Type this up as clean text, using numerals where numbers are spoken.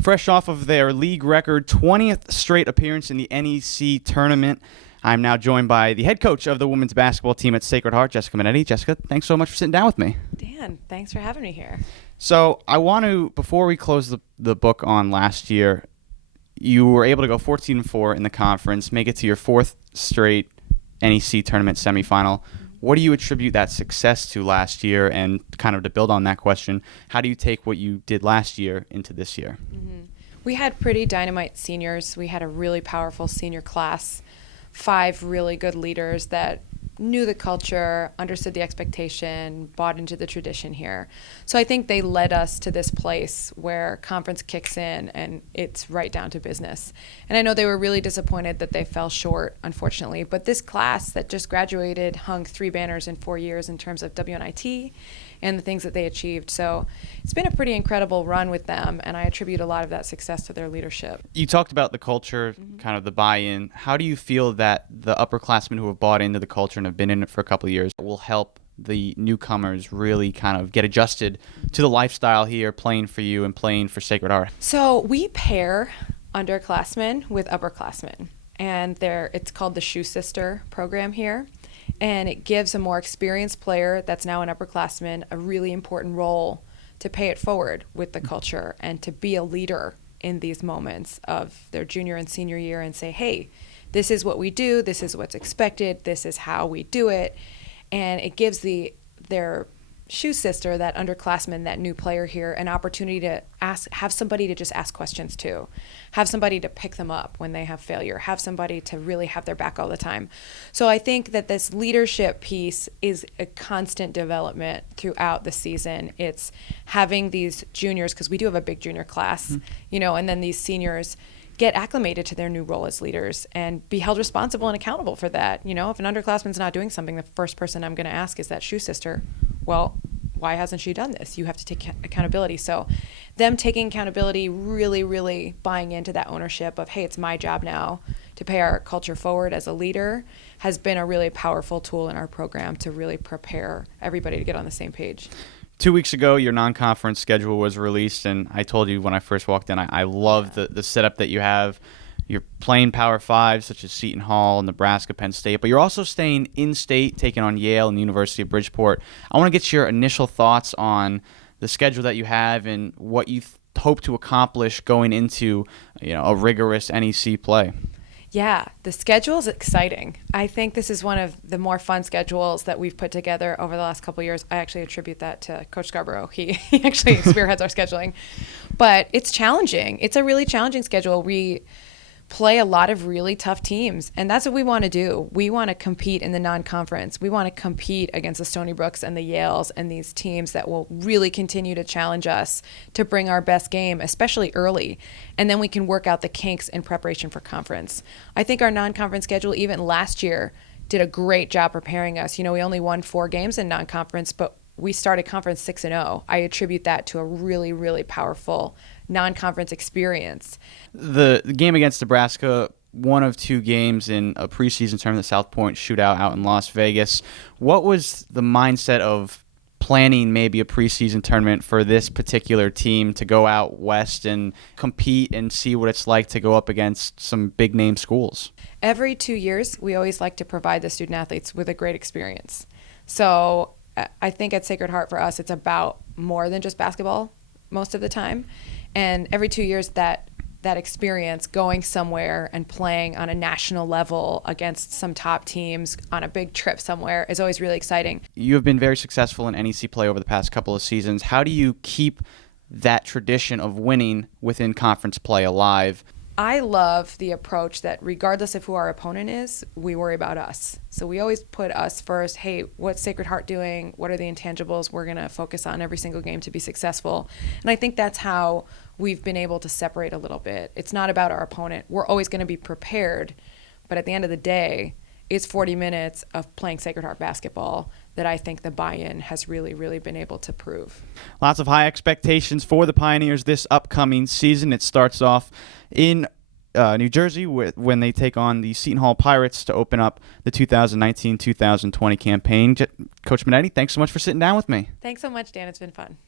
Fresh off of their league record 20th straight appearance in the NEC tournament, I'm now joined by the head coach of the women's basketball team at Sacred Heart, Jessica Mannetti. Jessica, thanks so much for sitting down with me. Dan, thanks for having me here. So I want to, before we close the book on last year, you were able to go 14-4 in the conference, make it to your fourth straight NEC tournament semifinal. What do you attribute that success to last year? And kind of to build on that question, how do you take what you did last year into this year? We had pretty dynamite seniors. We had a really powerful senior class, 5 really good leaders that knew the culture, understood the expectation, bought into the tradition here. So I think they led us to this place where conference kicks in and it's right down to business. And I know they were really disappointed that they fell short, unfortunately, but this class that just graduated hung 3 banners in 4 years in terms of WNIT and the things that they achieved. So it's been a pretty incredible run with them, and I attribute a lot of that success to their leadership. You talked about the culture, kind of the buy-in. How do you feel that the upperclassmen who have bought into the culture and have been in it for a couple of years will help the newcomers really kind of get adjusted to the lifestyle here, playing for you and playing for Sacred Heart? So we pair underclassmen with upperclassmen, and it's called the Shoe Sister program here. And it gives a more experienced player that's now an upperclassman a really important role to pay it forward with the culture and to be a leader in these moments of their junior and senior year and say, hey, this is what we do, this is what's expected, this is how we do it. And it gives their shoe sister, that underclassman, that new player here, an opportunity to have somebody to just ask questions to, have somebody to pick them up when they have failure, have somebody to really have their back all the time. So I think that this leadership piece is a constant development throughout the season. It's having these juniors, because we do have a big junior class, and then these seniors get acclimated to their new role as leaders and be held responsible and accountable for that. If an underclassman's not doing something, the first person I'm going to ask is that shoe sister. Well, why hasn't she done this? You have to take accountability. So them taking accountability, really, really buying into that ownership of, hey, it's my job now to pay our culture forward as a leader, has been a really powerful tool in our program to really prepare everybody to get on the same page. 2 weeks ago, your non-conference schedule was released, and I told you when I first walked in, I love the setup that you have. You're playing Power 5, such as Seton Hall, Nebraska, Penn State, but you're also staying in-state, taking on Yale and the University of Bridgeport. I want to get your initial thoughts on the schedule that you have and what you hope to accomplish going into a rigorous NEC play. Yeah, the schedule is exciting. I think this is one of the more fun schedules that we've put together over the last couple of years. I actually attribute that to Coach Scarborough. He actually spearheads our scheduling. But it's challenging. It's a really challenging schedule. We play a lot of really tough teams, and that's what we want to do. We want to compete in the non-conference. We want to compete against the Stony Brooks and the Yales and these teams that will really continue to challenge us to bring our best game, especially early, and then we can work out the kinks in preparation for conference. I think our non-conference schedule, even last year, did a great job preparing us. We only won 4 games in non-conference, but we started conference 6-0. I attribute that to a really, really powerful non-conference experience. The game against Nebraska, one of 2 games in a preseason tournament, the South Point shootout out in Las Vegas. What was the mindset of planning maybe a preseason tournament for this particular team to go out west and compete and see what it's like to go up against some big-name schools? Every 2 years, we always like to provide the student-athletes with a great experience. So I think at Sacred Heart for us, it's about more than just basketball most of the time. And every 2 years, that experience going somewhere and playing on a national level against some top teams on a big trip somewhere is always really exciting. You have been very successful in NEC play over the past couple of seasons. How do you keep that tradition of winning within conference play alive? I love the approach that regardless of who our opponent is, we worry about us. So we always put us first. Hey, what's Sacred Heart doing? What are the intangibles we're going to focus on every single game to be successful? And I think that's how we've been able to separate a little bit. It's not about our opponent. We're always going to be prepared. But at the end of the day, it's 40 minutes of playing Sacred Heart basketball that I think the buy-in has really, really been able to prove. Lots of high expectations for the Pioneers this upcoming season. It starts off in New Jersey when they take on the Seton Hall Pirates to open up the 2019-2020 campaign. Coach Mannetti, thanks so much for sitting down with me. Thanks so much, Dan. It's been fun.